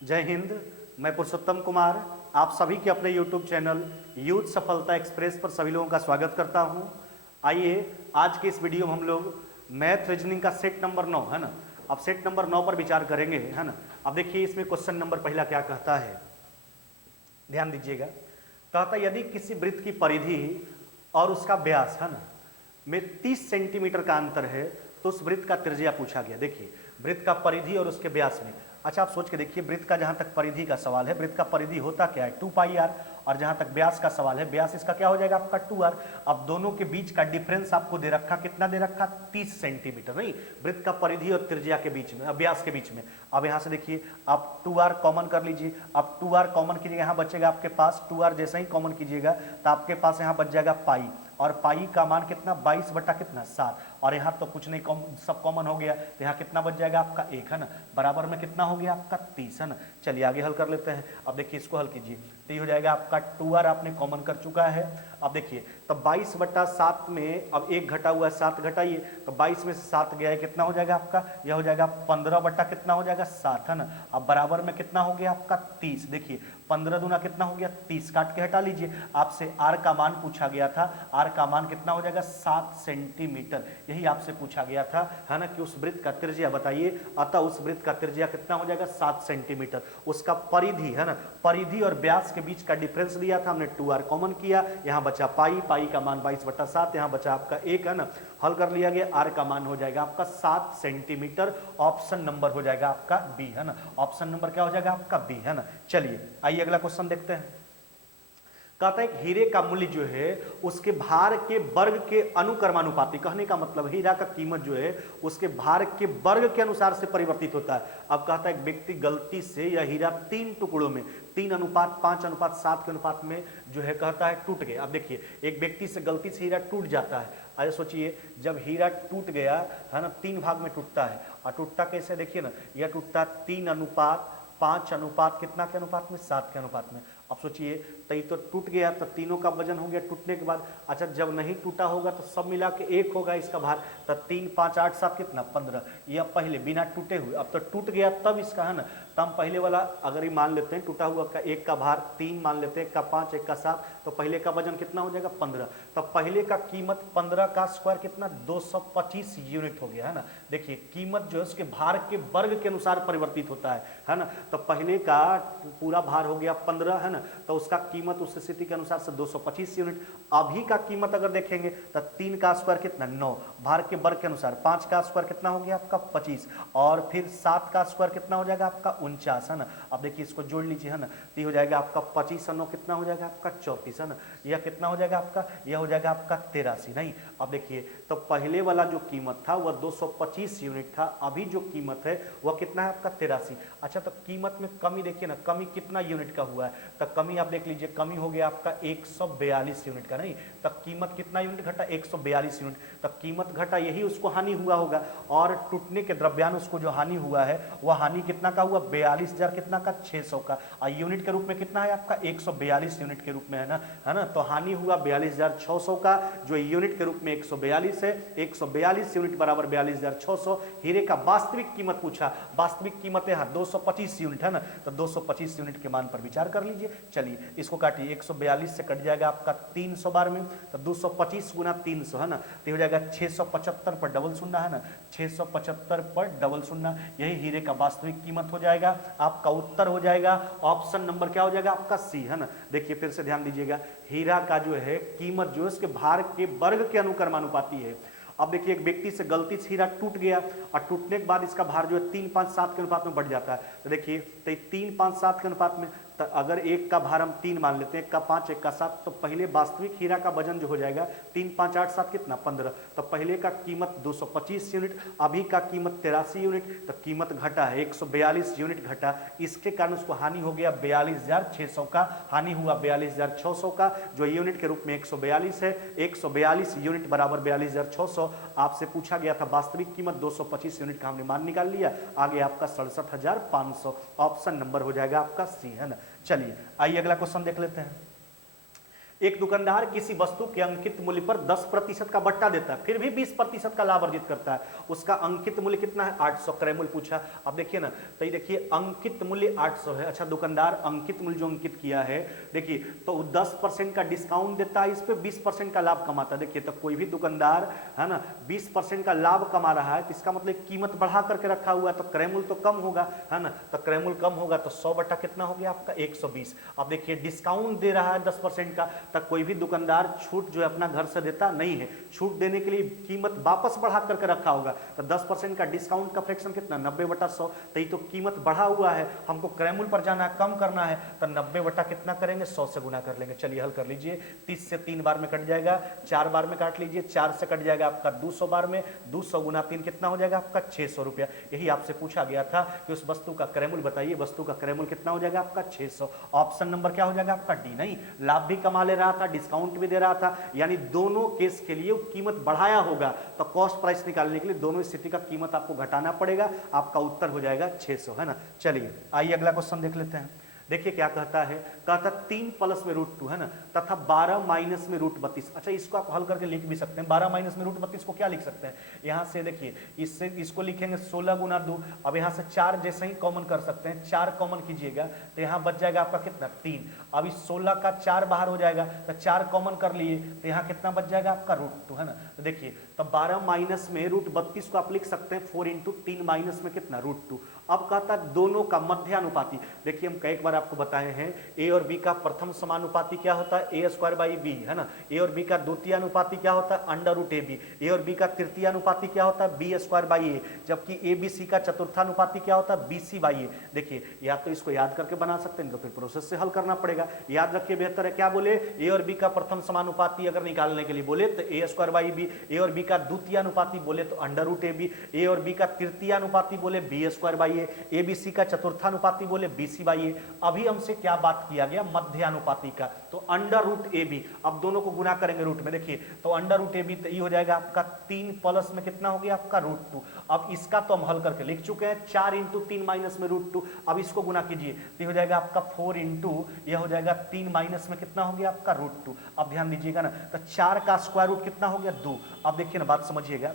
जय हिंद। मैं पुरुषोत्तम कुमार आप सभी के अपने YouTube चैनल यूथ सफलता एक्सप्रेस पर सभी लोगों का स्वागत करता हूं। आइए आज के इस वीडियो में हम लोग मैथ रीजनिंग का सेट नंबर 9 है ना, अब सेट नंबर 9 पर विचार करेंगे है ना। अब देखिए इसमें क्वेश्चन नंबर पहला क्या कहता है, ध्यान दीजिएगा। कहता है यदि किसी वृत्त की परिधि और उसका व्यास है ना में 30 सेंटीमीटर का अंतर है तो उस वृत्त का त्रिज्या पूछा गया। देखिए वृत्त का परिधि और उसके व्यास में, अच्छा आप सोच के देखिए, वृत्त का जहां तक परिधि का सवाल है, वृत्त का परिधि होता क्या है 2πr, और जहां तक व्यास का सवाल है, व्यास इसका क्या हो जाएगा आपका 2r। अब दोनों के बीच का डिफरेंस आपको दे रखा, कितना दे रखा 30 सेंटीमीटर, नहीं वृत्त का परिधि और त्रिज्या के बीच में, व्यास के बीच में। अब यहां से देखिए आप 2r कॉमन कर लीजिए। अब 2r कॉमन कीजिएगा, यहां बचेगा आपके पास 2r, जैसे ही कॉमन कीजिएगा तो आपके पास यहां बच जाएगा पाई, और पाई का मान कितना 22 बटा कितना 7, और यहाँ तो कुछ नहीं सब कॉमन हो गया तो यहाँ कितना बच जाएगा आपका 1 है ना, बराबर में कितना हो गया आपका 30 है ना। चलिए आगे हल कर लेते हैं। अब देखिए इसको हल कीजिए तो ये हो जाएगा आपका 2r आपने कॉमन कर चुका है। अब देखिए तो 22 बटा 7 में अब 1 घटा हुआ है, 7 घटाइए तो 22 में से 7 गया है, कितना हो जाएगा आपका, यह हो जाएगा 15 बटा कितना हो जाएगा 7 है ना। अब बराबर में कितना हो गया आपका 30। देखिए 15 दूना कितना हो गया 30, काट के हटा लीजिए। आपसे r का मान पूछा गया था, r का मान कितना हो जाएगा 7 सेंटीमीटर, यही आपसे पूछा गया था है ना, कि उस वृत्त का त्रिज्या बताइए। अतः उस वृत्त का त्रिज्या कितना हो जाएगा 7 सेंटीमीटर। उसका परिधि है ना, परिधि और व्यास के बीच का डिफरेंस दिया था, हमने 2r कॉमन किया, यहाँ बचा पाई, पाई का मान 22 बटा 7, यहाँ बचा आपका 1 है ना, हल कर लिया गया। r का मान हो जाएगा आपका 7 सेंटीमीटर। ऑप्शन नंबर हो जाएगा आपका बी है ना, ऑप्शन नंबर क्या हो जाएगा आपका बी है ना। चलिए आइए अगला क्वेश्चन देखते हैं। कहता है हीरे का मूल्य जो है उसके भार के वर्ग के अनुक्रमानुपाती, कहने का मतलब हीरा का कीमत जो है उसके भार के वर्ग के अनुसार से परिवर्तित होता है। अब कहता है एक व्यक्ति गलती से यह हीरा 3 टुकड़ों में 3:5:7 के अनुपात में जो है कहता है टूट गया। अब देखिए एक व्यक्ति से गलती से हीरा टूट जाता है, आइए सोचिए जब हीरा टूट गया है ना, 3 भाग में टूटता है, और टूटता कैसे देखिए ना, यह टूटता 3:5 अनुपात कितना के अनुपात में 7 के अनुपात में। अब सोचिए तई तो टूट गया तो तीनों का वजन हो गया टूटने के बाद। अच्छा जब नहीं टूटा होगा तो सब मिला के 1 होगा इसका भार, तो 3 5 8 7 कितना 15, यह पहले बिना टूटे हुए। अब तो टूट गया तब इसका है ना, तो हम पहले वाला अगर ही मान लेते हैं टूटा हुआ का 1 का भार 3 मान लेते हैं, 1 का 5 1 का 7, तो पहले का वजन कितना हो जाएगा 15। तो पहले का कीमत 15 का स्क्वायर कितना 225 यूनिट हो गया है ना। देखिए कीमत जो है उसके भार के वर्ग के अनुसार परिवर्तित होता है ना। तो पहले का पूरा भार हो गया 15 है ना, तो उसका कीमत उस स्थिति के अनुसार से 225 यूनिट। अभी का कीमत अगर देखेंगे तो 3 का स्क्वायर कितना 9, भार के वर्ग के अनुसार, 5 का स्क्वायर कितना हो गया आपका 25, और फिर 7 का स्क्वायर कितना हो जाएगा आपका 49 है ना। अब देखिए इसको जोड़ लीजिए है ना, तो हो जाएगा आपका 25 और 9 कितना हो जाएगा आपका 34 है ना, यह कितना हो जाएगा आपका, यह हो जाएगा आपका 83 नहीं। अब देखिए तो पहले वाला जो कीमत था वह 225 यूनिट था, अभी जो कीमत है वह कितना है आपका 83। अच्छा तो कीमत में कमी देखिए ना, कमी कितना यूनिट का हुआ है, तो कमी आप देख लीजिए, कमी हो गया आपका 142 यूनिट का नहीं, तो कीमत कितना यूनिट घटा 142 यूनिट, तो कीमत घटा यही उसको हानि हुआ होगा, और टूटने के द्रव्यान उसको जो हानि हुआ है वह हानि कितना का हुआ 42,000 कितना का 600 का, और यूनिट के रूप में कितना है आपका 142 यूनिट के रूप में है ना, तो हानि हुआ 42,600 का, जो यूनिट के रूप में 142 है, 142 यूनिट बराबर 42,600। हीरे का वास्तविक कीमत पूछा, वास्तविक कीमत यहाँ 225 यूनिट है ना, तो 225 यूनिट के मान पर विचार कर लीजिए। चलिए इसको काटिए, 142 से कट जाएगा आपका 300 बार में, तो 225 गुना 300 है ना, तो हो जाएगा 675 पर डबल शून्य है ना, 675 पर डबल शून्य, यही हीरे का वास्तविक कीमत हो जाएगा। आपका उत्तर हो जाएगा ऑप्शन नंबर क्या हो जाएगा आपका सी है ना। देखिए फिर से ध्यान दीजिएगा, हीरा का जो है कीमत जो है उसके भार के वर्ग के अनुक्रमानुपाती है। अब देखिए एक व्यक्ति से गलती से हीरा टूट गया, और टूटने के बाद इसका भार जो है 3 5 7 के अनुपात में बढ़ जाता है। तो देखिए तो 3 5 7 के अनुपात में, तो अगर 1 का भार हम 3 मान लेते हैं, 1 का 5 1 का 7, तो पहले वास्तविक हीरा का वजन जो हो जाएगा 3 5 8 7 कितना 15, तो पहले का कीमत 225 यूनिट, अभी का कीमत 83 यूनिट, तो कीमत घटा है 142 यूनिट घटा, इसके कारण उसको हानि हो गया 42,600 का, हानि हुआ 42,600 का, जो यूनिट के रूप में 142 है, 142 यूनिट बराबर 42,600। आपसे पूछा गया था वास्तविक कीमत 225 यूनिट का, हमने मान निकाल लिया, आगे आपका 67,500, ऑप्शन नंबर हो जाएगा आपका सी है ना। चलिए आइए अगला क्वेश्चन देख लेते हैं। एक दुकानदार किसी वस्तु के अंकित मूल्य पर 10% का बट्टा देता है, फिर भी 20% का लाभ अर्जित करता है। उसका अंकित मूल्य कितना है? 800। क्रय मूल्य पूछा। अब देखिए ना, तो ये देखिए अंकित मूल्य 800 है। अच्छा, दुकानदार अंकित मूल्य जो अंकित किया है, देखिए तो 10% का डिस्काउंट देता है, इस पे 20% का लाभ कमाता है। देखिए, तो कोई भी दुकानदार है ना 20% का लाभ कमा रहा है, तो इसका मतलब कीमत बढ़ा करके रखा हुआ है, तो क्रय मूल्य तो कम होगा, है ना। तो क्रय मूल्य कम होगा तो 100 बटा कितना हो गया आपका? 120। अब देखिए डिस्काउंट दे रहा है 10% का, तक कोई भी दुकानदार छूट जो है अपना घर से देता नहीं है। छूट देने के लिए कीमत वापस बढ़ा करके रखा होगा, तो 10% का डिस्काउंट का फ्रैक्शन कितना? 90 बटा 100। तो ये तो कीमत बढ़ा हुआ है, हमको क्रय मूल्य पर जाना है, कम करना है, तो 90 बटा कितना करेंगे? 100 से गुना कर लेंगे। चलिए हल कर लीजिए। 30 से 3 बार में कट जाएगा, 4 बार में काट लीजिए, 4 से कट जाएगा आपका 200 बार में, 200 गुना 3 कितना हो जाएगा आपका? 600 रुपया। यही आपसे पूछा गया था कि उस वस्तु का क्रय मूल्य बताइए। वस्तु का क्रय मूल्य कितना हो जाएगा आपका? 600। ऑप्शन नंबर क्या हो जाएगा आपका? डी। नहीं, लाभ भी कमा ले रहा था, डिस्काउंट भी दे रहा था, यानी दोनों केस के लिए कीमत बढ़ाया होगा, तो कॉस्ट प्राइस निकालने के लिए दोनों स्थिति का कीमत आपको घटाना पड़ेगा। आपका उत्तर हो जाएगा 600, है ना। चलिए आइए अगला क्वेश्चन देख लेते हैं। देखिए क्या कहता है, कहता 3 प्लस में √2 है ना, तथा 12 माइनस में √32। अच्छा, इसको आप हल करके लिख भी सकते हैं। 12 माइनस में √32 को क्या लिख सकते हैं? यहाँ से देखिए, इससे इसको लिखेंगे 16 गुना 2। अब यहाँ से 4 जैसे ही कॉमन कर सकते हैं, 4 कॉमन कीजिएगा तो यहाँ बच जाएगा आपका कितना? 3। अब इस 16 का 4 बाहर हो जाएगा, तो 4 कॉमन कर लिए तो यहाँ कितना बच जाएगा आपका? √2, है ना। तो देखिए, तो 12 माइनस में √32 को आप लिख सकते हैं 4 × 3 माइनस में कितना? √2। अब कहता है दोनों का मध्यानुपाती। देखिए, हम कई बार आपको बताए हैं ए और बी का प्रथम समानुपाती क्या होता है? a²/b, है ना। ए और बी का द्वितीय अनुपाती क्या होता है? √ab। ए और बी का तृतीय अनुपाती क्या होता है? b²/a। जबकि ए बी सी का चतुर्थानुपाती क्या होता है? bc/a। देखिए, या तो इसको याद करके बना सकते हैं, तो फिर प्रोसेस से हल करना पड़ेगा। याद रखिए, बेहतर है क्या बोले, ए और बी का प्रथम समानुपाती अगर निकालने के लिए बोले तो a²/b, ए और बी का द्वितीय अनुपाती बोले तो √ab, ए और बी का तृतीय अनुपाती बोले b²/a, ए बी सी का चतुर्थानुपाती बोले bc/a। अभी हमसे क्या बात किया गया? मध्यानुपाती का, तो √ab। अब दोनों को गुना करेंगे रूट में। देखिए, तो √ab तो ये हो जाएगा आपका 3 प्लस में कितना हो गया आपका? √2। अब इसका तो हम हल करके लिख चुके हैं, 4 × 3 माइनस में √2। अब इसको गुना कीजिए तो ये हो जाएगा आपका 4 × यह हो जाएगा 3 माइनस में कितना हो गया आपका? √2। अब ध्यान दीजिएगा ना, तो 4 का स्क्वायर रूट कितना हो गया? 2। अब देखिए ना, बात समझिएगा।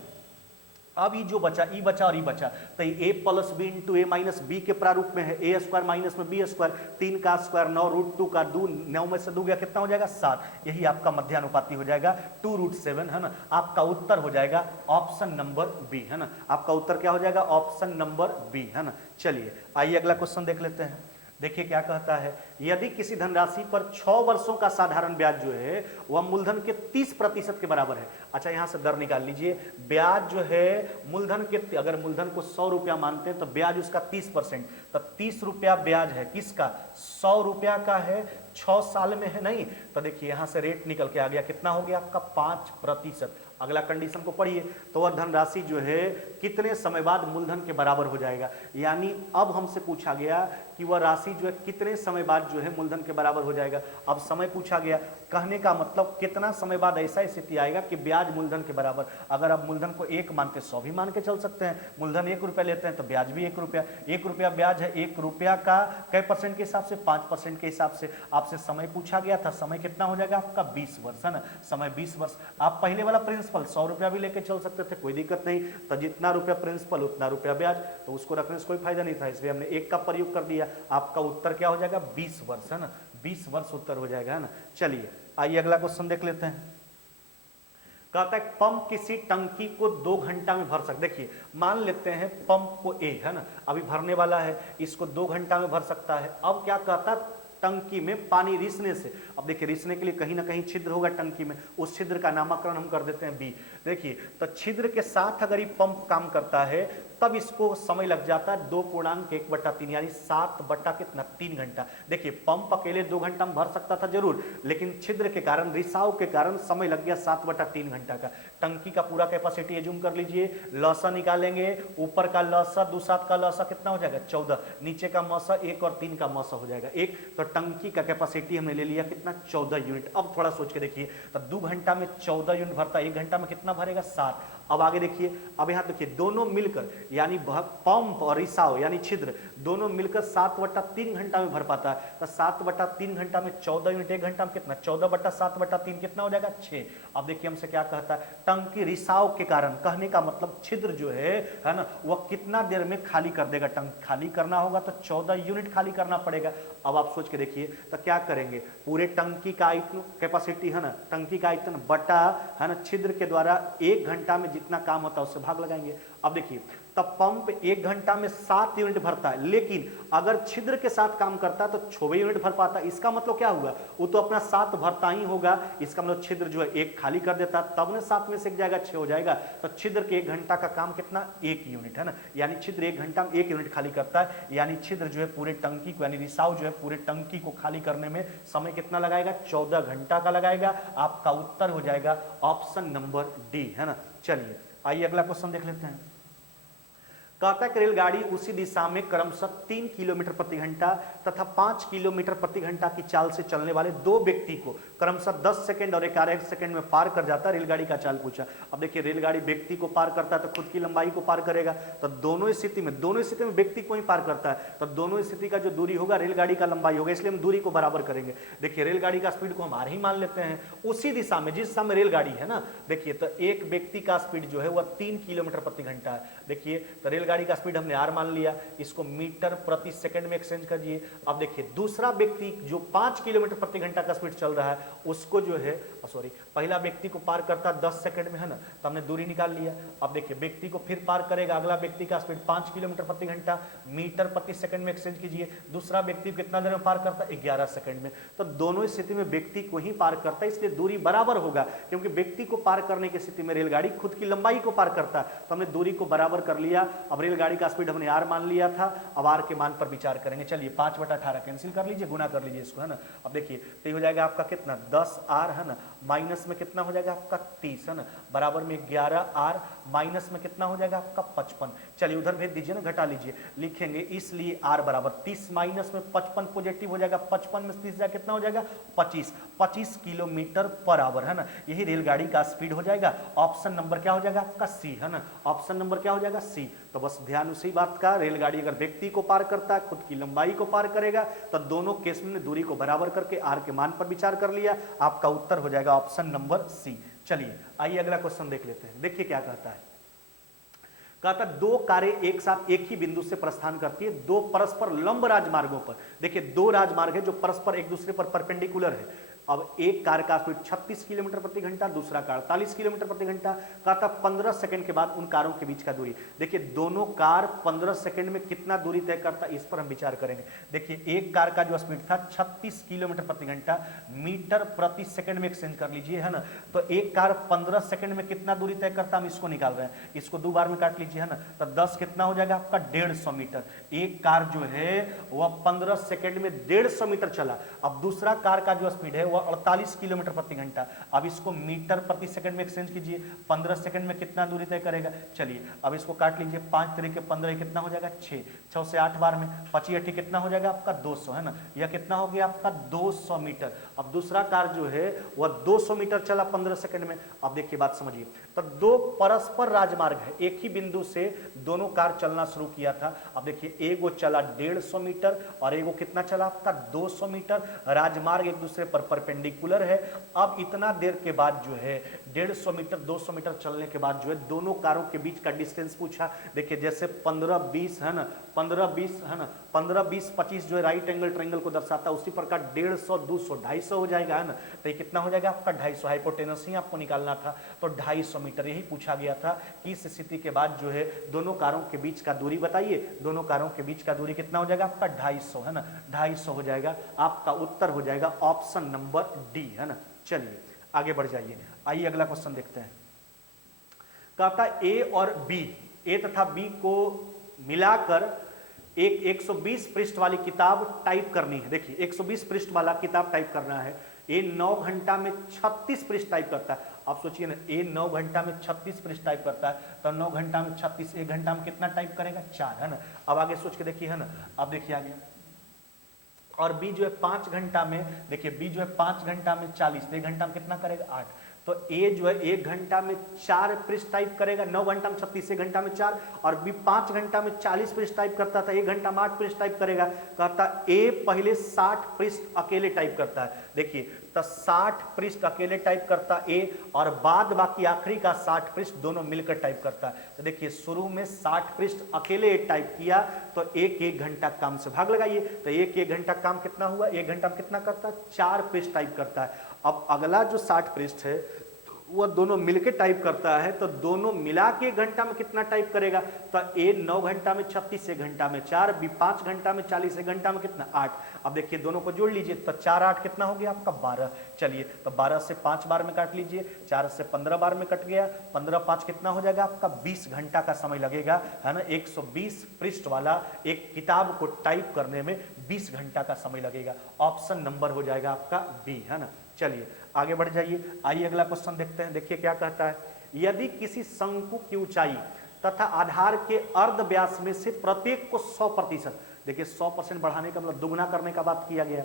अब ये जो बचा, ई बचा और ई बचा, तो a + b × a - b के प्रारूप में है। a² माइनस में b², 3 का स्क्वायर 9, √2 का 2, 9 में से 2 गया कितना हो जाएगा? 7। यही आपका मध्यानुपाती हो जाएगा 2√7, है ना। आपका उत्तर हो जाएगा ऑप्शन नंबर बी, है ना। आपका उत्तर क्या हो जाएगा? ऑप्शन नंबर बी, है ना। चलिए आइए अगला क्वेश्चन देख लेते हैं। देखिए क्या कहता है, यदि किसी धनराशि पर 6 वर्षों का साधारण ब्याज जो है वह मूलधन के 30% के बराबर है। अच्छा, यहां से दर निकाल लीजिए। ब्याज जो है मूलधन के, अगर मूलधन को 100 रुपया मानते हैं तो ब्याज उसका 30%, तो 30 रुपया ब्याज है किसका? 100 रुपया का है, 6 साल में है। नहीं तो देखिए यहां से रेट निकल के आ गया, कितना हो गया आपका? 5%। अगला कंडीशन को पढ़िए, तो वह धनराशि जो है कितने समय बाद मूलधन के बराबर हो जाएगा। यानी अब हमसे पूछा गया कि वह राशि जो है कितने समय बाद जो है मूलधन के बराबर हो जाएगा। अब समय पूछा गया, कहने का मतलब कितना समय बाद ऐसा स्थिति आएगा कि ब्याज मूलधन के बराबर। अगर आप मूलधन को 1 मानते 100 भी मान के चल सकते हैं। मूलधन 1 रुपया लेते हैं तो ब्याज भी 1 रुपया। 1 रुपया ब्याज है, 1 रुपया का कै % के हिसाब से? 5% के हिसाब से। आपसे समय पूछा गया था, समय कितना हो जाएगा आपका? 20 वर्ष, है ना। समय 20 वर्ष। आप पहले वाला प्रिंसिपल 100 रुपया भी लेके चल सकते थे, कोई दिक्कत नहीं। तो जितना रुपया प्रिंसिपल उतना रुपया ब्याज, तो उसको रखने से कोई फायदा नहीं था, इसलिए हमने 1 का प्रयोग कर दिया। आपका उत्तर क्या हो जाएगा? 20 वर्ष, है ना। 20 वर्ष उत्तर हो जाएगा, है ना। चलिए आइए अगला क्वेश्चन देख लेते हैं। कहता है पंप किसी टंकी को 2 घंटा में भर सकता। देखिए मान लेते हैं पंप को ए, है ना, अभी भरने वाला है, इसको 2 घंटा में भर सकता है। अब क्या कहता है, टंकी में पानी रिसने से। अब देखिए रिसने के लिए कहीं ना कहीं छिद्र होगा टंकी में, उस छिद्र का नामकरण हम कर देते हैं बी। देखिए तो छिद्र के साथ अगर ये पंप काम करता है तब इसको समय लग जाता है 2.1/3 यानी 7 बटा कितना 3 घंटा। देखिए पंप अकेले 2 घंटा में भर सकता था जरूर, लेकिन छिद्र के कारण, रिसाव के कारण समय लग गया 7/3 घंटा का। टंकी का पूरा कैपेसिटी एज्यूम कर लीजिए, लौसा निकालेंगे, ऊपर का लौसा 2 7 का लौसा कितना हो जाएगा 14, नीचे का मौसा 1 और 3 का मौसा हो जाएगा 1। तो टंकी का कैपेसिटी हमने ले लिया कितना 14 यूनिट। अब थोड़ा सोच के देखिए, तो 2 घंटा में 14 यूनिट भरता, 1 घंटा में कितना भरेगा 7। अब आगे देखिए, अब यहाँ देखिए दोनों मिलकर यानी पंप और रिसाव यानी छिद्र दोनों मिलकर 7/3 घंटा में भर पाता है। तो 7/3 घंटा में 14 यूनिट, 1 घंटा में कितना, 14/7/3 कितना हो जाएगा 6। अब देखिए हमसे क्या कहता है, टंकी रिसाव के कारण, कहने का मतलब छिद्र जो है ना, वह कितना देर में खाली कर देगा। टंकी खाली करना होगा तो 14 यूनिट खाली करना पड़ेगा। अब आप सोच के देखिए तो क्या करेंगे, पूरे टंकी का आयतन कैपेसिटी है ना, टंकी का आयतन बटा है ना छिद्र के द्वारा 1 घंटा में जितना काम होता है उससे भाग लगाएंगे। अब देखिए तब पंप 1 घंटा में 7 यूनिट भरता है, लेकिन अगर छिद्र के साथ काम करता है तो 6 यूनिट भर पाता है। इसका मतलब क्या हुआ, वो तो अपना 7 भरता ही होगा, इसका मतलब छिद्र जो है 1 खाली कर देता है, तब ना 7 में से 1 जाएगा 6 हो जाएगा। तो छिद्र के 1 घंटा का काम कितना, 1 यूनिट है ना, यानी छिद्र 1 घंटा में 1 यूनिट खाली करता है। यानी छिद्र जो है पूरे टंकी को यानी रिसाव जो है पूरे टंकी को खाली करने में समय कितना लगाएगा, 14 घंटा का लगाएगा। आपका उत्तर हो जाएगा ऑप्शन नंबर डी है ना। चलिए आइए अगला क्वेश्चन देख लेते हैं। कहता है कि रेलगाड़ी उसी दिशा में क्रमशः 3 किलोमीटर प्रति घंटा तथा 5 किलोमीटर प्रति घंटा की चाल से चलने वाले 2 व्यक्ति को क्रमशः 10 सेकंड और 11 सेकंड में पार कर जाता है। रेलगाड़ी का चाल पूछा। अब देखिए रेलगाड़ी व्यक्ति को पार करता है तो खुद की लंबाई को पार करेगा, तो दोनों स्थिति में व्यक्ति को ही पार करता है, तो दोनों स्थिति का जो दूरी होगा रेलगाड़ी का लंबाई होगा, इसलिए हम दूरी को बराबर करेंगे। देखिए रेलगाड़ी का स्पीड को हम आर ही मान लेते हैं, उसी दिशा में जिस दिशा में रेलगाड़ी है ना। देखिए तो एक व्यक्ति का स्पीड जो है वह 3 किलोमीटर प्रति घंटा है। देखिए तो रेलगाड़ी का स्पीड हमने आर मान लिया, इसको मीटर प्रति सेकंड में एक्सचेंज करिए। अब देखिए दूसरा व्यक्ति जो 5 किलोमीटर प्रति घंटा का स्पीड चल रहा है उसको जो है पहला व्यक्ति को पार करता है 10 सेकंड में है ना, तो हमने दूरी निकाल लिया। अब देखिए व्यक्ति को फिर पार करेगा, अगला व्यक्ति का स्पीड 5 किलोमीटर प्रति घंटा, मीटर प्रति सेकंड में एक्सचेंज कीजिए। दूसरा व्यक्ति कितना देर में पार करता है, 11 सेकंड में। तो दोनों स्थिति में व्यक्ति को ही पार करता है, इसलिए दूरी बराबर होगा, क्योंकि व्यक्ति को पार करने की स्थिति में रेलगाड़ी खुद की लंबाई को पार करता है, तो हमने दूरी को बराबर कर लिया। अब रेलगाड़ी का स्पीड हमने आर मान लिया था, अब आर के मान पर विचार करेंगे। चलिए 5/18 कैंसिल कर लीजिए, गुना कर लीजिए इसको है ना। अब देखिए तो हो जाएगा आपका कितना 10 आर है ना, माइनस में कितना हो जाएगा आपका 30 है ना, बराबर में 11 आर, माइनस में कितना हो जाएगा आपका 55। चलिए उधर भेज दीजिए ना, घटा लीजिए, लिखेंगे इसलिए आर बराबर 30 माइनस में 55 पॉजिटिव हो जाएगा, 55 में 30 जाए कितना हो जाएगा 25 किलोमीटर पर आवर है ना। यही रेलगाड़ी का स्पीड हो जाएगा। ऑप्शन नंबर क्या हो जाएगा आपका सी है ना, ऑप्शन नंबर क्या हो जाएगा सी। तो बस ध्यान उसी बात का, रेलगाड़ी अगर व्यक्ति को पार करता है खुद की लंबाई को पार करेगा, तो दोनों केस में दूरी को बराबर करके आर के मान पर विचार कर लिया। आपका उत्तर हो जाएगा ऑप्शन नंबर सी। चलिए आइए अगला क्वेश्चन देख लेते हैं। देखिए क्या कहता है, कहता 2 कारें एक साथ एक ही बिंदु से प्रस्थान करती है 2 परस्पर लंब राजमार्गों पर। देखिए 2 राजमार्ग है जो परस्पर एक दूसरे पर परपेंडिकुलर है। अब एक कार का स्पीड 36 किलोमीटर प्रति घंटा, दूसरा कार 48 किलोमीटर प्रति घंटा। कहता 15 सेकंड के बाद उन कारों के बीच का दूरी। देखिए दोनों कार 15 सेकंड में कितना दूरी तय करता है, इस पर हम विचार करेंगे। देखिए एक कार का जो स्पीड था 36 किलोमीटर प्रति घंटा, मीटर प्रति सेकंड में एक्सचेंज कर लीजिए है ना। तो एक कार 15 सेकंड में कितना दूरी तय करता है, हम इसको निकाल रहे हैं, इसको 2 बार में काट लीजिए है ना। तो 10 कितना हो जाएगा आपका 150 मीटर। एक कार जो है वह 15 सेकंड में 150 मीटर चला। अब दूसरा कार का जो स्पीड है वह 48 किलोमीटर प्रति घंटा। अब इसको मीटर प्रति सेकंड में एक्सचेंज कीजिए, 15 सेकंड में कितना दूरी तय करेगा। चलिए अब इसको काट लीजिए, 5 3 के 15 कितना हो जाएगा 6, 6 से 8 बार में 25 8 कितना हो जाएगा आपका 200 है ना। यह कितना हो गया आपका 200 मीटर। अब दूसरा कार जो है वह 200 मीटर चला 15 सेकंड में। अब देखिए बात समझिए, तो 2 परस्पर राजमार्ग है, एक ही बिंदु से दोनों कार चलना शुरू किया था। अब देखिए एगो चला 150 मीटर और एगो कितना चला आपका 200 मीटर। राजमार्ग एक दूसरे पर परपेंडिकुलर है। अब इतना देर के बाद जो है 150 मीटर 200 मीटर चलने के बाद जो है दोनों कारों के बीच का डिस्टेंस पूछा। देखिए जैसे 15 20 है ना, 15 20 है ना, 15 20 25 जो है राइट एंगल ट्रायंगल को दर्शाता है, उसी प्रकार 150 200 250 हो जाएगा है ना। तो ये कितना हो जाएगा आपका 250, हाइपोटेनस ही आपको निकालना था, तो 250 मीटर यही पूछा गया था कि इस स्थिति के बाद जो है दोनों कारों के बीच का दूरी बताइए। दोनों कारों के बीच का दूरी कितना हो जाएगा आपका 250 है ना, 250 हो जाएगा। आपका उत्तर हो जाएगा ऑप्शन नंबर डी है ना। चलिए आगे बढ़ जाइए, आइए अगला क्वेश्चन देखते हैं। कहता ए और बी, ए तथा बी को मिलाकर एक 120 पृष्ठ वाली किताब टाइप करनी है। देखिए 120 पृष्ठ वाला किताब टाइप करना है। ए 9 घंटा में 36 पृष्ठ टाइप करता है। आप सोचिए ना, ए 9 घंटा में 36 पृष्ठ टाइप करता है, तो 9 घंटा में 36, 1 घंटा में कितना टाइप करेगा 4 है ना। अब आगे सोच के देखिए है ना, अब देखिए आगे, और बी जो है 5 घंटा में, देखिए बी जो है 5 घंटा में 40, 1 घंटा में कितना करेगा 8। तो ए जो है 1 घंटा में 4 पृष्ठ टाइप करेगा, 9 घंटा में 36, 1 घंटा में 4, और बी 5 घंटा में 40 पृष्ठ टाइप करता था, 1 घंटा में 8 पृष्ठ टाइप करेगा। कहता ए पहले 60 पृष्ठ अकेले टाइप करता है। देखिए तो 60 पृष्ठ अकेले टाइप करता ए, और बाद बाकी आखिरी का 60 पृष्ठ दोनों मिलकर टाइप करता है। तो देखिए शुरू में 60 पृष्ठ अकेले टाइप किया तो 1 घंटा काम से भाग लगाइए, तो 1 घंटा काम कितना हुआ, 1 घंटा में कितना करता है, 4 पृष्ठ टाइप करता है। अब अगला जो 60 पृष्ठ है वह दोनों मिलके टाइप करता है, तो दोनों मिला के 1 घंटा में कितना टाइप करेगा, तो ए 9 घंटा में 36, 1 घंटा में 4, बी 5 घंटा में 40, 1 घंटा में कितना 8। अब देखिए दोनों को जोड़ लीजिए, तो 4 8 कितना हो गया आपका 12। चलिए तो 12 से 5 बार में काट लीजिए, 4 से 15 बार में कट गया, 15 5 कितना हो जाएगा आपका 20 घंटा का समय लगेगा, है ना। 120 पृष्ठ वाला एक किताब को टाइप करने में 20 घंटा का समय लगेगा। ऑप्शन नंबर हो जाएगा आपका बी, है ना। चलिए आगे बढ़ जाइए, आइए अगला क्वेश्चन देखते हैं। देखिए क्या कहता है, यदि किसी शंकु की ऊंचाई तथा आधार के अर्ध व्यास में से प्रत्येक को 100%, देखिए 100% बढ़ाने का मतलब दुगना करने का बात किया गया,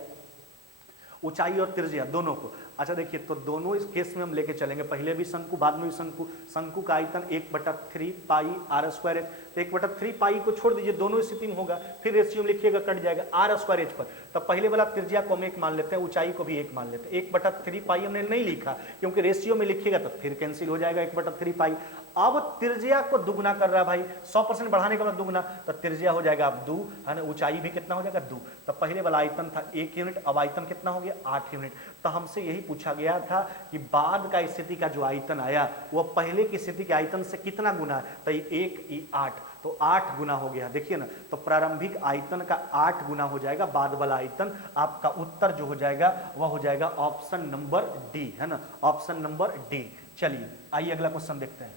ऊंचाई और त्रिज्या दोनों को। अच्छा देखिए तो दोनों इस केस में हम लेके चलेंगे, पहले भी शंकु बाद में भी शंकु। शंकु का आयतन 1/3 पाई आर स्क्वायर एच, तो 1/3 पाई को छोड़ दीजिए, दोनों स्थिति में होगा, फिर रेशियो में लिखिएगा कट जाएगा आर स्क्वायर एच पर। तो पहले वाला त्रिज्या को हम 1 मान लेते हैं, ऊंचाई को भी 1 मान लेते हैं। 1/3 पाई हमने नहीं लिखा क्योंकि रेशियो में लिखिएगा तो फिर कैंसिल हो जाएगा 1/3 पाई। अब त्रिज्या को दुगना कर रहा है भाई, 100% बढ़ाने का मतलब दुगना, तो त्रिज्या हो जाएगा अब 2, है ना, ऊंचाई भी कितना हो जाएगा 2। तो पहले वाला आयतन था 1 यूनिट, अब आयतन कितना हो गया 8 यूनिट। तो हमसे यही पूछा गया था कि बाद का स्थिति का जो आयतन आया वो पहले की स्थिति के आयतन से कितना गुना है, तो 1 8, तो 8 गुना हो गया। देखिए ना, तो प्रारंभिक आयतन का 8 गुना हो जाएगा बाद वाला आयतन। आपका उत्तर जो हो जाएगा वह हो जाएगा ऑप्शन नंबर डी, है ना, ऑप्शन नंबर डी। चलिए आइए अगला क्वेश्चन देखते हैं।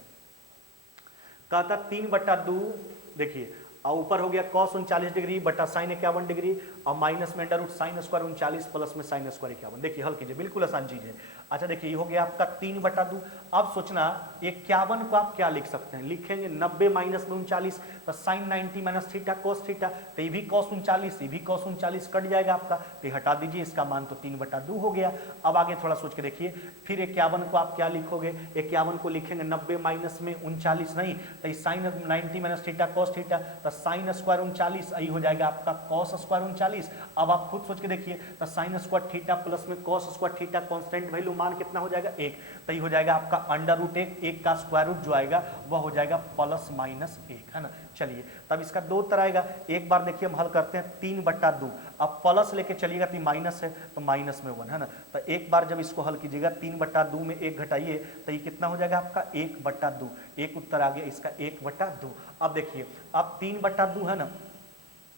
कहता 3/2, देखिए और ऊपर हो गया cos 39 डिग्री बटा sin 51 डिग्री, और माइनस में under root sin square 39 plus में sin स्क्वायर 51। देखिए हल कीजिए, बिल्कुल आसान चीज है। अच्छा देखिए ये हो गया आपका 3/2। अब सोचना 51 को आप क्या लिख सकते हैं, लिखेंगे 90 माइनस में 39, तो sin 90 minus theta cos theta, तो ये भी cos 39, ये भी cos 39 कट जाएगा आपका, तो ये हटा दीजिए, इसका मान तो 3/2 हो गया। अब आगे थोड़ा सोच के देखिए, फिर 51 को आप क्या लिखोगे, 51 को लिखेंगे 90 माइनस में 39 नहीं, तो ये sin 90 minus theta cos theta, तो sin स्क्वायर 39, यही हो जाएगा आपका cos स्क्वायर 39। अब आप खुद सोच के देखिए, तो sin स्क्वायर थीटा प्लस में cos square theta constant value मान कितना हो जाएगा 1, तो ये हो जाएगा आपका अंडर रूट 1 का स्क्वायर रूट जो आएगा वह हो जाएगा प्लस माइनस 1, है ना। चलिए तब इसका 2 उत्तर आएगा। एक बार देखिए हम हल करते हैं 3/2, अब प्लस लेके चलिएगा तो माइनस है, तो माइनस में 1, है ना। तो एक बार जब इसको हल कीजिएगा 3/2 में 1 घटाइए तो ये कितना हो जाएगा आपका 1/2, एक उत्तर आ गया इसका 1/2। अब देखिए अब 3/2 है ना,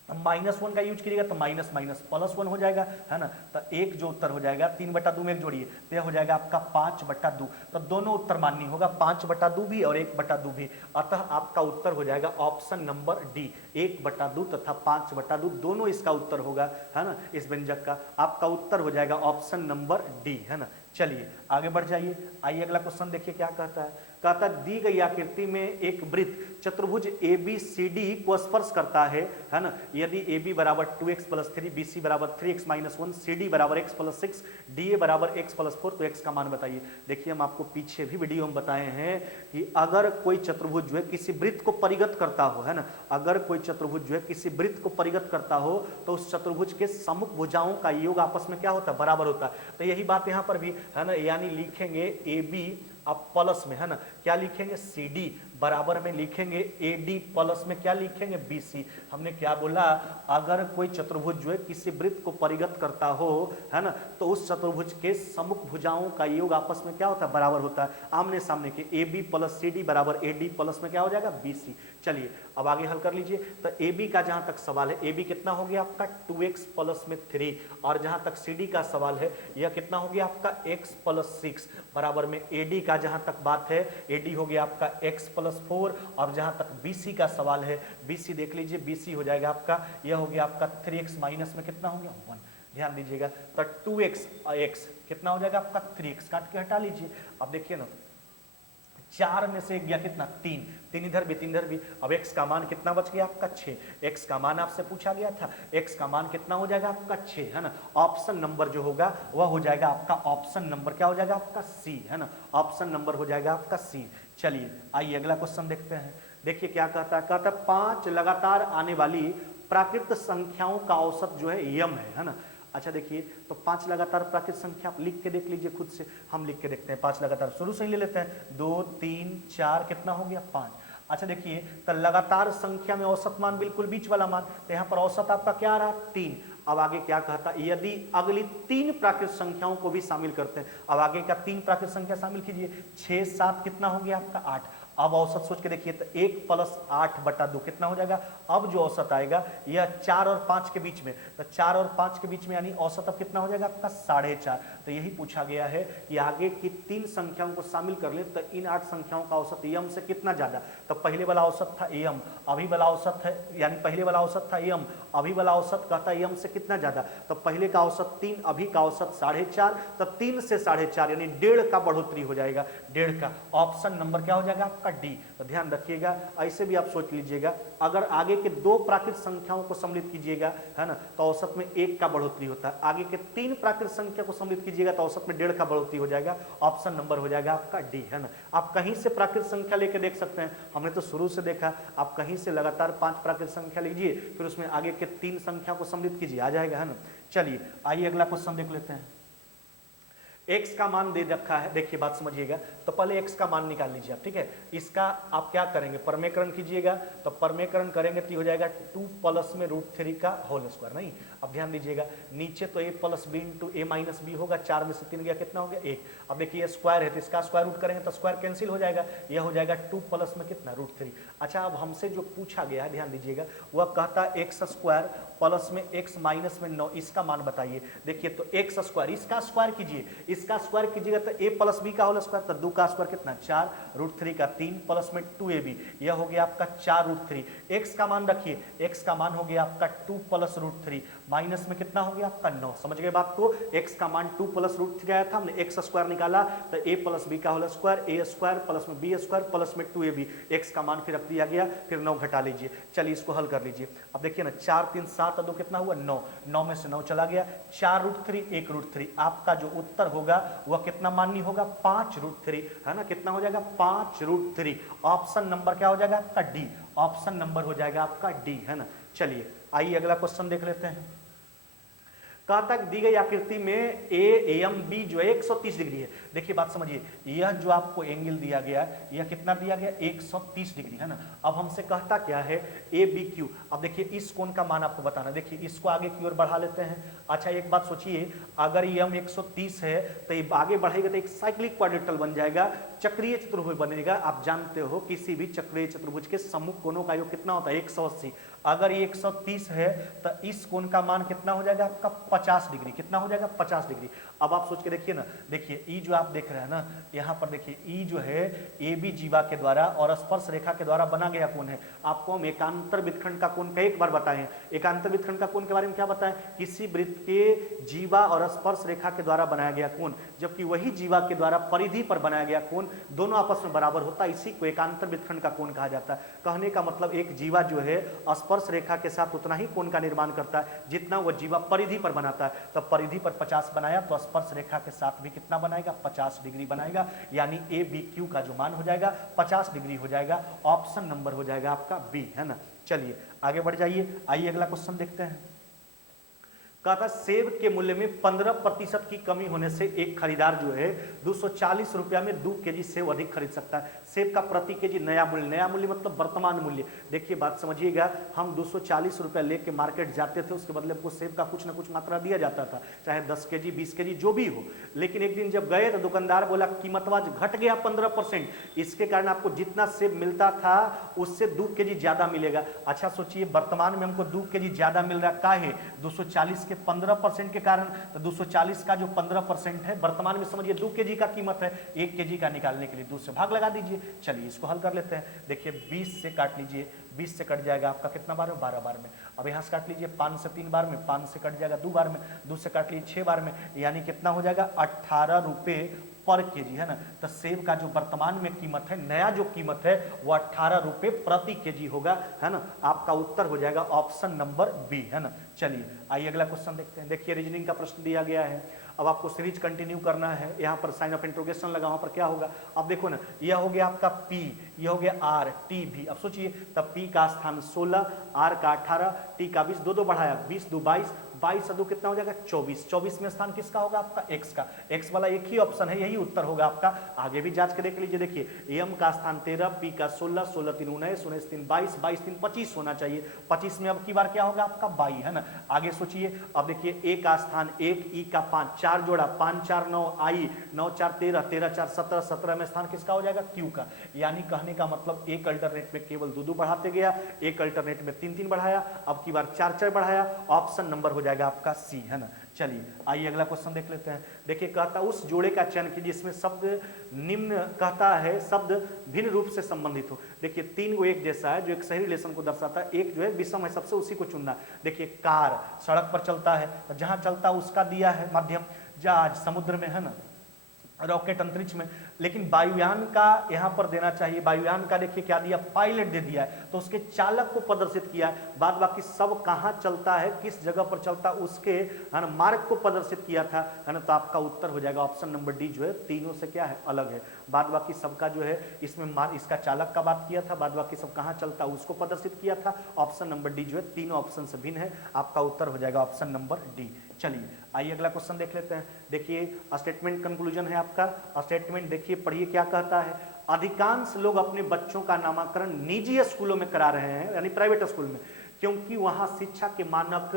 -1 का यूज करिएगा तो माइनस माइनस प्लस 1 हो जाएगा, है ना। तो एक जो उत्तर हो जाएगा 3/2 में एक जोड़िए तो यह हो जाएगा आपका 5/2। तो दोनों उत्तर माननी होगा, 5/2 भी और 1/2 भी। अतः आपका उत्तर हो जाएगा ऑप्शन नंबर डी, 1/2 तथा 5/2 दोनों इसका उत्तर होगा, है ना। इस व्यंजक का आपका उत्तर हो जाएगा ऑप्शन नंबर डी, है ना। चलिए आगे बढ़ जाइए, आइए अगला क्वेश्चन देखिए क्या कहता है। कहता दी गई आकृति में एक वृत्त चतुर्भुज ABCD को स्पर्श करता है ना। यदि AB बराबर 2x + 3, BC बराबर 3x - 1, CD बराबर x + 6, DA बराबर x + 4, तो x का मान बताइए। देखिए हम आपको पीछे भी वीडियो में बताए हैं कि अगर कोई चतुर्भुज जो है किसी वृत्त को परिगत करता हो, है ना, अगर कोई चतुर्भुज जो है किसी वृत्त को परिगत करता हो तो उस चतुर्भुज के सम्मुख भुजाओं का योग आपस में क्या होता है, बराबर होता है। तो यही बात यहाँ पर भी, है ना, यानी लिखेंगे AB अब प्लस में, है ना, क्या लिखेंगे CD बराबर में लिखेंगे AD प्लस में क्या लिखेंगे BC। हमने क्या बोला, अगर कोई चतुर्भुज जो है किसी वृत्त को परिगत करता हो, है ना, तो उस चतुर्भुज के सम्मुख भुजाओं का योग आपस में क्या होता है, बराबर होता है। आमने सामने के AB + CD बराबर AD प्लस में क्या हो जाएगा BC। चलिए अब आगे हल कर लीजिए। तो AB का जहां तक सवाल है, AB कितना हो गया आपका 2x + 3, और जहां तक CD का सवाल है यह कितना हो गया आपका x + 6 बराबर में AD का जहां तक बात है, AD हो गया आपका x + 4, और जहां तक BC का सवाल है, BC देख लीजिए, BC हो जाएगा आपका, यह हो गया आपका 3x माइनस में कितना हो गया 1, ध्यान दीजिएगा। तो 2x और x कितना हो जाएगा आपका 3x, काट के हटा लीजिए। अब देखिए ना 4 में से गया कितना 3, 3 इधर भी 3 इधर भी। अब x का मान कितना बच गया आपका 6, x का मान आपसे पूछा गया था, x का मान कितना हो जाएगा आपका 6, है ना। ऑप्शन नंबर जो होगा वह हो जाएगा आपका ऑप्शन नंबर क्या हो जाएगा आपका C, है ना। ऑप्शन नंबर हो जाएगा आपका C। चलिए आइए अगला क्वेश्चन देखते हैं। देखिए क्या कहता है, कहता है 5 लगातार आने वाली प्राकृत संख्याओं का औसत जो है यम है ना। अच्छा देखिए, तो 5 लगातार प्राकृत संख्या आप लिख के देख लीजिए खुद से, हम लिख के देखते हैं 5 लगातार, शुरू से ही ले लेते हैं, 2 3 4 कितना हो गया 5। अच्छा देखिए, तो लगातार संख्या में औसत मान बिल्कुल बीच वाला मान, तो यहाँ पर औसत आपका क्या आ रहा है 3। अब आगे क्या कहता है, यदि अगली 3 प्राकृत संख्याओं को भी शामिल करते हैं, अब आगे का 3 प्राकृत संख्या शामिल कीजिए, 6 7 कितना हो गया आपका 8। अब औसत सोच के देखिए, तो 1 + 8/2 कितना हो जाएगा। अब जो औसत आएगा यह 4 और 5 के बीच में, तो 4 और 5 के बीच में यानी औसत अब कितना हो जाएगा आपका 4.5। तो यही पूछा गया है कि आगे की 3 संख्याओं को शामिल कर ले तो इन 8 संख्याओं का औसत यम से कितना ज्यादा। तो पहले वाला औसत था यम, अभी वाला औसत है, यानी पहले वाला औसत था यम, अभी वाला औसत कहता है यम से कितना ज्यादा। तो पहले का औसत 3, अभी का औसत 4.5, तो 3 से 4.5 यानी 1.5 का बढ़ोतरी हो जाएगा, 1.5 का। ऑप्शन नंबर क्या हो जाएगा आपका डी। तो ध्यान रखिएगा, ऐसे भी आप सोच लीजिएगा, अगर आगे के 2 प्राकृत संख्याओं को सम्मिलित कीजिएगा, है ना, तो औसत में 1 का बढ़ोतरी होता है। आगे के 3 प्राकृत संख्या को सम्मिलित कीजिएगा तो औसत में 1.5 का बढ़ोतरी हो जाएगा। ऑप्शन नंबर हो जाएगा आपका डी, है ना। आप कहीं से प्राकृत संख्या लेके देख सकते हैं, हमने तो शुरू से देखा, आप कहीं से लगातार 5 प्राकृत संख्या लीजिए, फिर उसमें आगे के 3 संख्या को सम्मिलित कीजिए, आ जाएगा, है ना। चलिए आइए अगला क्वेश्चन देख लेते हैं। x का मान दे रखा है, देखिए बात समझिएगा, तो पहले x का मान निकाल लीजिए आप, ठीक है। इसका आप क्या करेंगे, परमेकरण कीजिएगा, तो परमेकरण करेंगे तो हो जाएगा 2 + में √3 का होल स्क्वायर। नहीं, अब ध्यान दीजिएगा, नीचे तो a + b × a - b होगा, 4 में से 3 गया कितना हो गया 1। अब देखिए स्क्वायर है तो इसका स्क्वायर रूट करेंगे तो स्क्वायर कैंसिल हो जाएगा, यह हो जाएगा 2 + में कितना √3। अच्छा, अब हमसे जो पूछा गया है ध्यान दीजिएगा, वह कहता है x² + में x - में 9, इसका मान बताइए। देखिए तो x², इसका स्क्वायर कीजिए, इसका स्क्वायर कीजिएगा तो a + b का होल स्क्वायर, तो 2 का स्क्वायर कितना 4, √3 का 3 + में 2ab, यह हो गया आपका 4 √3। x का मान रखिए, x का मान हो गया आपका 2 + √3, माइनस में कितना हो गया आपका 9। समझ गए बात को, x का मान 2 + √3 आया था, हमने x² निकाला तो a + b का होल स्क्वायर, a² + में b² + में 2ab, x का मान फिर रख दिया गया, फिर 9 घटा लीजिए। चलिए इसको हल कर लीजिए। अब देखिए ना, 4 3 7 और 2 कितना हुआ 9, 9 में से 9 चला गया, 4 √3 1 √3। आपका जो उत्तर होगा वह कितना मान्य होगा 5 √3, है ना। कितना हो जाएगा 5 √3। ऑप्शन नंबर क्या हो जाएगा आपका डी, ऑप्शन नंबर हो जाएगा आपका डी, है ना। चलिए आइए अगला क्वेश्चन देख लेते हैं। कहता दी गई आकृति में AMB जो है 130 डिग्री है। देखिए बात समझिए, यह जो आपको एंगल दिया गया, यह कितना दिया गया 130 डिग्री, है ना। अब हमसे कहता क्या है ABQ। अब देखिए इस कोण का मान आपको बताना, देखिए इसको आगे की ओर बढ़ा लेते हैं। अच्छा एक बात सोचिए, अगर यम 130 है तो ये आगे बढ़ेगा तो एक साइक्लिक क्वाड्रेटल बन जाएगा, चक्रीय चतुर्भुज बनेगा। आप जानते हो किसी भी चक्रीय चतुर्भुज के सम्मुख कोणों का योग कितना होता है 180। अगर ये 130 है तो इस कोण का मान कितना हो जाएगा आपका 50 डिग्री। कितना हो जाएगा 50 डिग्री। अब आप सोच के देखिए ना, देखिए ई जो आप देख रहे हैं ना, यहाँ पर देखिए ई जो है AB जीवा के द्वारा और स्पर्श रेखा के द्वारा बना गया कोण है। आपको हम एकांतर वृत्तखंड का कोण कई बार बताएं, एकांतर वृत्तखंड का कोण के बारे में क्या बताएं, किसी वृत्त के जीवा और स्पर्श रेखा के द्वारा बनाया गया कोण, जबकि वही जीवा के द्वारा परिधि पर बनाया गया कोण दोनों आपस में बराबर होता है, इसी को एकांतर वृत्तखंड का कोण कहा जाता है। कहने का मतलब एक जीवा जो है स्पर्श रेखा के साथ उतना ही कोण का निर्माण करता है जितना वह जीवा परिधि पर बनाता है। तो परिधि पर 50 बनाया तो स्पर्श रेखा के साथ भी कितना बनाएगा 50 डिग्री बनाएगा, यानी ABQ का जो मान हो जाएगा 50 डिग्री हो जाएगा। ऑप्शन नंबर हो जाएगा आपका बी, है ना। चलिए आगे बढ़ जाइए, आइए अगला क्वेश्चन देखते हैं। कहता सेब के मूल्य में 15% की कमी होने से एक खरीदार जो है 240 रुपया में 2 केजी सेब अधिक खरीद सकता है। सेब का प्रति केजी नया मूल्य मतलब वर्तमान मूल्य। देखिए बात समझिएगा, हम 240 रुपया लेके मार्केट जाते थे, उसके बदले हमको सेब का कुछ ना कुछ मात्रा दिया जाता था, चाहे 10 केजी 20 केजी जो भी हो। लेकिन एक दिन जब गए तो दुकानदार बोला कीमतवा घट गया 15%, इसके कारण आपको जितना सेब मिलता था उससे 2 केजी ज्यादा मिलेगा। अच्छा सोचिए, वर्तमान में हमको 2 केजी ज्यादा मिल रहा का है 240 15% के कारण, तो 240 का जो 15% है वर्तमान में समझिए 2 केजी का कीमत है, 1 केजी का निकालने के लिए 2 से भाग लगा दीजिए। चलिए इसको हल कर लेते हैं। देखिए 20 से काट लीजिए, 20 से कट जाएगा आपका कितना बार में 12 बार में। अब यहाँ से काट लीजिए 5 से 3 बार में, 5 से कट जाएगा 2 बार में, 2 से काट लीजिए 6 बार में, यानी कितना हो जाएगा 18 रुपये पर केजी, है ना। तो सेब का जो वर्तमान में कीमत है, नया जो कीमत है वो 18 रुपए प्रति केजी होगा, है ना। आपका उत्तर हो जाएगा ऑप्शन नंबर बी, है ना। चलिए आइए अगला क्वेश्चन देखते हैं। देखिए रीजनिंग का प्रश्न दिया गया है, अब आपको सीरीज कंटिन्यू करना है। यहाँ पर साइन ऑफ इंट्रोगेशन लगा, वहां पर क्या होगा, अब देखो ना, यह हो गया आपका P, यह हो गया R, T भी। अब सोचिए, तब P का स्थान 16, R का 18, T का 20, दो दो बढ़ाया, 20 2 22, 22 से 2 कितना हो जाएगा 24, 24 में स्थान किसका होगा आपका X का, X वाला एक ही ऑप्शन है, यही उत्तर होगा आपका। आगे भी जांच के देख लीजिए, देखिए M का स्थान 13, P का 16, 16 3 19, 19 3 22, 22 3 25 होना चाहिए, 25 में अब की बार क्या होगा आपका 22, है ना। आगे सोचिए, अब देखिए A का स्थान 1, E का 5, 4 जोड़ा, 5 4 9, I 9 4 13, 13 4 17, 17 में स्थान किसका हो जाएगा Q का। यानी कहने का मतलब एक अल्टरनेट में केवल 2 2 बढ़ाते गया, एक अल्टरनेट में 3 3 बढ़ाया, अब की बार 4 4 बढ़ाया, ऑप्शन नंबर हो जाएगा आपका सी, है ना। चलिए आइए अगला क्वेश्चन देख लेते हैं। देखिए कहता उस जोड़े का चयन कीजिए जिसमें शब्द निम्न कहता है शब्द भिन्न रूप से संबंधित हो। देखिए 3 को एक जैसा है जो एक सही रिलेशन को दर्शाता है, एक जो है विषम है सबसे, उसी को चुनना। देखिए कार सड़क पर चलता है, जहां चलता है उसका दिया है मध्यम, जहाज समुद्र में, है ना, रॉकेट अंतरिक्ष में, लेकिन वायुयान का यहां पर देना चाहिए। वायुयान का देखिए क्या दिया, पायलट दे दिया है, तो उसके चालक को प्रदर्शित किया है। बाद बाकी सब कहां चलता है, किस जगह पर चलता है, उसके, है ना, मार्ग को प्रदर्शित किया था, है ना। तो आपका उत्तर हो जाएगा ऑप्शन नंबर डी, जो है तीनों से क्या है, अलग है। बाद बाकी सबका जो है इसमें इसका चालक का बात किया था, बाद बाकी सब कहां चलता है उसको प्रदर्शित किया था। ऑप्शन नंबर डी जो है तीनों ऑप्शन से भिन्न है, आपका उत्तर हो जाएगा ऑप्शन नंबर डी। चलिए आइए अगला क्वेश्चन देख लेते हैं। देखिए स्टेटमेंट कंक्लूजन है आपका। स्टेटमेंट देखिए पढ़िए क्या कहता है। अधिकांश लोग अपने बच्चों का नामाकरण निजी स्कूलों में करा रहे हैं, यानी प्राइवेट स्कूल में, क्योंकि वहां शिक्षा के मानक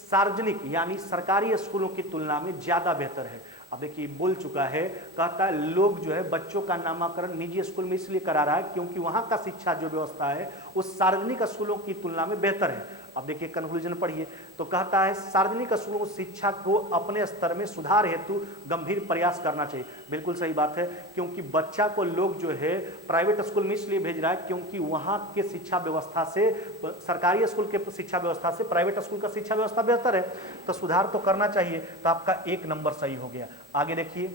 सार्वजनिक यानी सरकारी स्कूलों की तुलना में ज्यादा बेहतर है। अब देखिए बोल चुका है, कहता है लोग जो है बच्चों का नामाकरण निजी स्कूल में इसलिए करा रहा है क्योंकि वहां का शिक्षा जो व्यवस्था है उस सार्वजनिक स्कूलों की तुलना में बेहतर है। अब देखिए कंक्लूजन पढ़िए, तो कहता है सार्वजनिक स्कूलों की शिक्षा को अपने स्तर में सुधार हेतु गंभीर प्रयास करना चाहिए। बिल्कुल सही बात है, क्योंकि बच्चा को लोग जो है प्राइवेट स्कूल में इसलिए भेज रहा है क्योंकि वहां के शिक्षा व्यवस्था से, सरकारी स्कूल के शिक्षा व्यवस्था से प्राइवेट स्कूल का शिक्षा व्यवस्था बेहतर है, तो सुधार तो करना चाहिए। तो आपका 1 नंबर सही हो गया। आगे देखिए,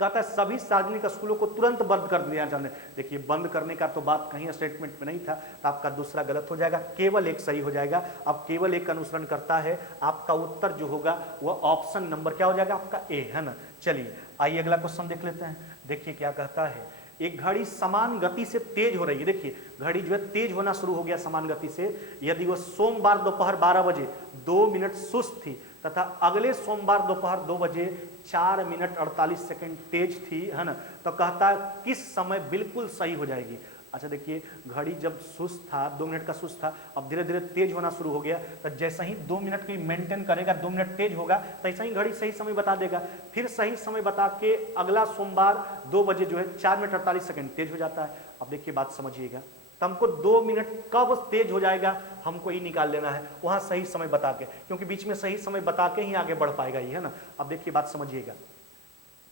कहता है सभी सार्वजनिक स्कूलों को तुरंत बंद कर दिया जाने। देखिए बंद करने का तो बात कहीं स्टेटमेंट में नहीं था, तो आपका दूसरा गलत हो जाएगा, केवल एक सही हो जाएगा। अब केवल एक अनुसरण करता है, आपका उत्तर जो होगा वह ऑप्शन नंबर क्या हो जाएगा आपका ए, है ना। चलिए आइए अगला क्वेश्चन देख लेते हैं। देखिए क्या कहता है, एक घड़ी समान गति से तेज हो रही है। देखिए घड़ी जो है तेज होना शुरू हो गया समान गति से, यदि वह सोमवार दोपहर 12 बजे 2 मिनट सुस्त थी तथा अगले सोमवार दोपहर 2 बजे 4 मिनट 48 सेकंड तेज थी, है ना, तो कहता है किस समय बिल्कुल सही हो जाएगी। अच्छा देखिए घड़ी जब सुस्त था, 2 मिनट का सुस्त था, अब धीरे धीरे तेज होना शुरू हो गया, तो जैसे ही 2 मिनट की मेंटेन करेगा, 2 मिनट तेज होगा, तो ऐसा ही घड़ी सही समय बता देगा। फिर सही समय बता के अगला सोमवार 2 बजे जो है 4 मिनट 48 सेकंड तेज हो जाता है। अब देखिए बात समझिएगा, तो हमको 2 मिनट कब तेज हो जाएगा हमको ही निकाल लेना है, वहां सही समय बता के, क्योंकि बीच में सही समय बता के ही आगे बढ़ पाएगा ये, है ना। अब देखिए बात समझिएगा,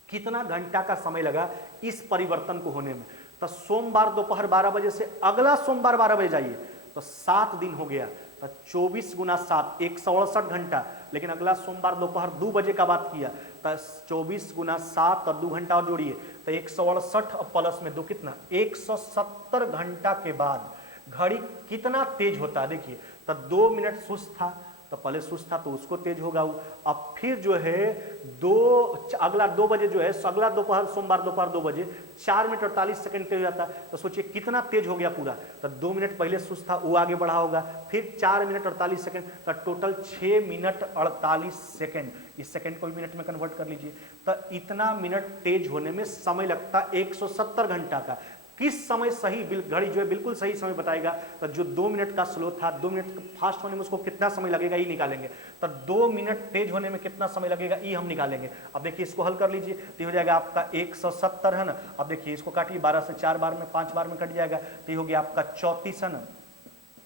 कितना घंटा का समय लगा इस परिवर्तन को होने में। तो सोमवार दोपहर 12 बजे से अगला सोमवार 12 बजे जाइए तो 7 दिन हो गया, तो 24 गुना 7 168 घंटा। लेकिन अगला सोमवार दोपहर 2 बजे का बात किया, तो 24 गुना 7 और 2 घंटा और जोड़िए, तो 168 और प्लस में 2 कितना 170 घंटा के बाद घड़ी कितना तेज होता है। देखिए तो 2 मिनट सुस्त था, तो पहले सुस्त था तो उसको तेज होगा वो। अब फिर जो है अगला 2 बजे जो है, अगला दोपहर सोमवार दोपहर 2 बजे 4 मिनट 48 सेकंड तेज हो जाता है, तो सोचिए कितना तेज हो गया पूरा। तो 2 मिनट पहले सुस्त था वो आगे बढ़ा होगा, फिर 4 मिनट 48 सेकंड, तो टोटल 6 मिनट 48 सेकंड। इस सेकंड को भी मिनट में कन्वर्ट कर लीजिए, तो इतना मिनट तेज होने में समय लगता 170 घंटा का। किस समय सही घड़ी जो है बिल्कुल सही समय बताएगा, तो जो 2 मिनट का स्लो था, 2 मिनट फास्ट होने में उसको कितना समय लगेगा ये निकालेंगे, तो 2 मिनट तेज होने में कितना समय लगेगा ये हम निकालेंगे। अब देखिए इसको हल कर लीजिए, तो हो जाएगा आपका 170, है ना। अब देखिए इसको काटिए, 12 से 4 बार में 5 बार में कट जाएगा, तो ये हो गया आपका 34, है ना,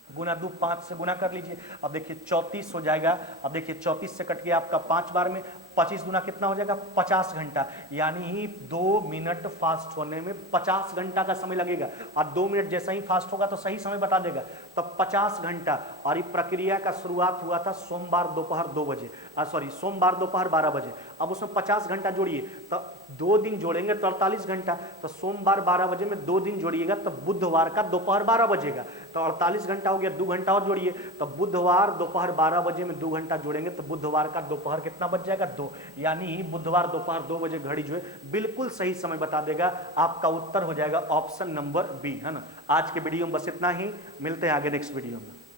गुना 2 5 से गुना कर लीजिए। अब देखिए 34 हो जाएगा। अब देखिए 34 से कट गया आपका 5 बार में, 25 गुना कितना हो जाएगा 50 घंटा, यानी 2 मिनट फास्ट होने में 50 घंटा का समय लगेगा। और 2 मिनट जैसा ही फास्ट होगा तो सही समय बता देगा, तब 50 घंटा। और ये प्रक्रिया का शुरुआत हुआ था सोमवार दोपहर 2 बजे, सोमवार दोपहर 12 बजे। अब उसमें 50 घंटा जोड़िए, तो 2 दिन जोड़ेंगे तो 48 घंटा, तो सोमवार 12 बजे में 2 दिन जोड़िएगा तो बुधवार का दोपहर 12 बजेगा, तो 48 घंटा हो गया। 2 घंटा और जोड़िए, तो बुधवार दोपहर 12 बजे में 2 घंटा जोड़ेंगे तो बुधवार का दोपहर कितना बच जाएगा 2, यानी बुधवार दोपहर 2 बजे घड़ी जो है बिल्कुल सही समय बता देगा। आपका उत्तर हो जाएगा ऑप्शन नंबर बी, है ना। आज के वीडियो में बस इतना ही, मिलते हैं आगे नेक्स्ट वीडियो में।